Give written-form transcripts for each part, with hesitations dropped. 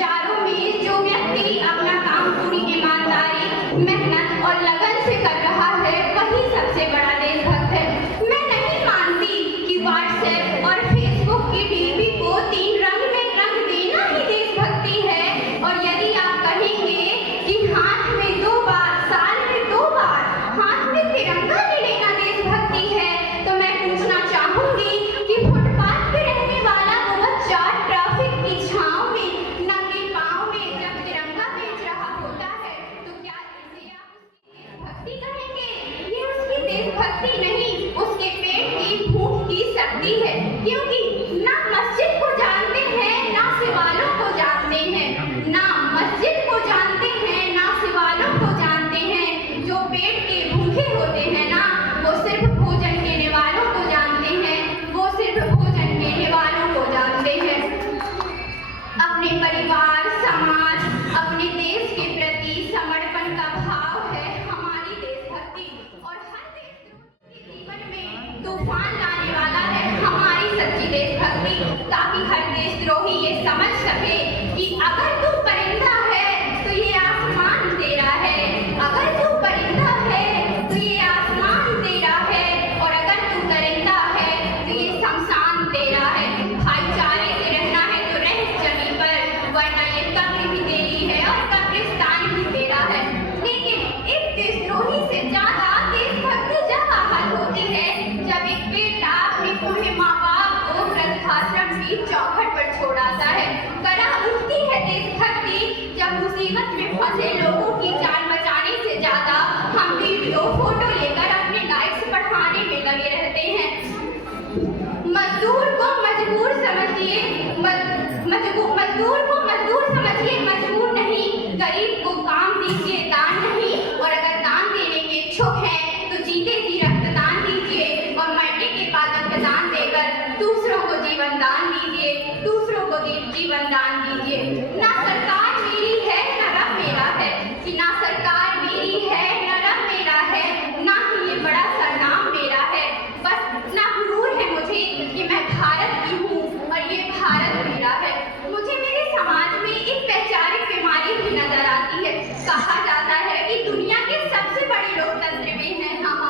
विचारों में जो व्यक्ति अपना काम पूरी ईमानदारी, मेहनत और लगन से कर रहा है वही सबसे बड़ा देशभक्त है। मैं नहीं मानती कि व्हाट्सएप और फेसबुक की डीपी को 3 रंग में रंग देना ही देशभक्ति है। और यदि आप कहेंगे कि हाथ में 2 बार, साल में 2 बार हाथ में तिरंगा ले लेना देशभक्ति है, तो मैं पूछना चाहूंगी कि फुटपाथ पे रहने वाला वो बच्चा ट्रैफिक की छांव में नंगे पांव में जब तिरंगा बेच रहा होता है, तो क्या इसे आप उसकी देशभक्ति कहेंगे? ये उसकी देशभक्ति नहीं, उसके पेट की भूख की शक्ति है। क्योंकि ना मस्जिद को जानते हैं, ना सिवालों को जानते हैं, ना मस्जिद को जानते हैं, ना सिवालों को जानते हैं। जो पेट के भूखे होते हैं ना, वो सिर्फ भोजन देने वालों को जानते हैं, वो सिर्फ भोजन देने वालों को जानते हैं। अपने परिवार, समाज, अपने देश के प्रति समर्पण का भाव है हमारी देशभक्ति। और हर देशद्रोही के जीवन में तूफान लाने वाला है हमारी सच्ची देशभक्ति, ताकि हर देशद्रोही ये समझ सके कि अगर तू परिंदा है तो ये आसमान तेरा है, अगर तू परिंदा है तो ये आसमान तेरा है, और अगर तू परिंदा है तो ये शमशान तेरा है। भाईचारे से रहना है तो रह जमीन पर, वरना ये कब्र भी तेरी है और कब्रिस्तान भी तेरा है। लेकिन एक देशद्रोही से ज्यादा देशभक्ति जब आहत होती है जब एक बेटा अपने बूढ़े माँ बाप को वृद्धाश्रम की चौखट पर छोड़ आता है। करा उठती है देशभक्ति जब मुसीबत में फंसे लोगों की जान बचाने से ज्यादा हम वीडियो फोटो लेकर अपने लाइक्स बढ़ाने में लगे रहते हैं। मजदूर को मजबूर समझिए, मजदूर को मजदूर समझिए, मजबूर नहीं। गरीब को काम दीजिए, दान नहीं। और अगर दान देने के इच्छुक हैं तो जीते जी रक्तदान दीजिए, और मरने के बाद रक्तदान देकर दूसरों को जीवन दान दीजिए, दूसरों को जीवन दान दीजिए। ना सरकार मेरी है ना रब मेरा है, कि ना सरकार मेरी है ना रब मेरा है, ना ही ये बड़ा सरनाम मेरा है। बस ना गुरूर है मुझे कि मैं भारत की हूँ और ये भारत मेरा है। मुझे मेरे समाज में एक वैचारिक बीमारी भी नजर आती है। कहा जाता है कि दुनिया के सबसे बड़े लोकतंत्र में है हम,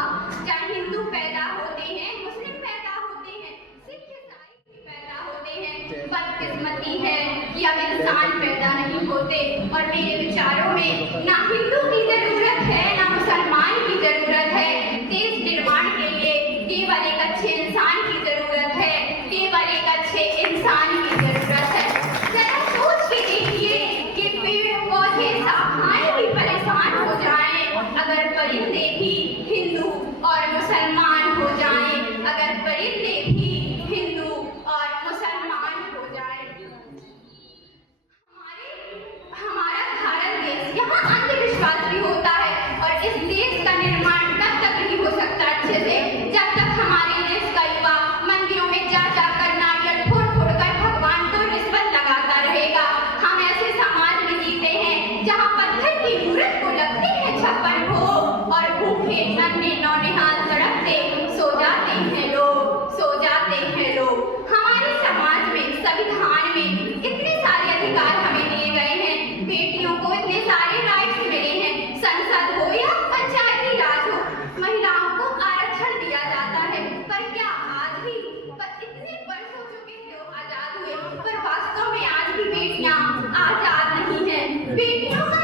जहाँ हिंदू पैदा होते हैं, मुस्लिम पैदा होते हैं, सिख ईसाई भी पैदा होते हैं। बदकिस्मती है कि अब इंसान पैदा नहीं होते। और मेरे विचारों में ना हिंदू की जरूरत है ना मुसलमान की जरूरत है। देश निर्माण के लिए केवल एक अच्छे इंसान की जरूरत है, केवल एक अच्छे इंसान की जरूरत है। जरा सोच के देखिए कि पेड़ पौधे साफाई भी परेशान हो जाएं अगर परिंदे भी हिंदू और मुसलमान हो जाएं, अगर परिंदे भी हिंदू और मुसलमान हो जाएं। हमारा भारत देश, यहाँ अंधविश्वास भी होता है, और इस देश का निर्माण तब तक नहीं हो सकता अच्छे से जब तक हमारे देश का युवा मंदिरों में जा जाकर नारियल फोड़ फोड़ कर भगवान को रिश्वत लगाता रहेगा। हम ऐसे समाज में जीते हैं जहाँ पत्थर की मूर्त को लगते हैं 56 भोग, और भूखे नन्हे नौनिहाल तड़पते सो जाते हैं लोग, सो जाते हैं लोग। हमारे समाज में, संविधान में इतने सारे अधिकार हमें दिए गए हैं, बेटियों को इतने सारे राइट्स मिले हैं, संसद हो या पंचायती राज हो, महिलाओं को आरक्षण दिया जाता है। पर क्या आज भी, पर इतने वर्ष हो चुके हैं लोग आजाद हुए, पर वास्तव में आज भी बेटियां आजाद नहीं हैं। बेटियों का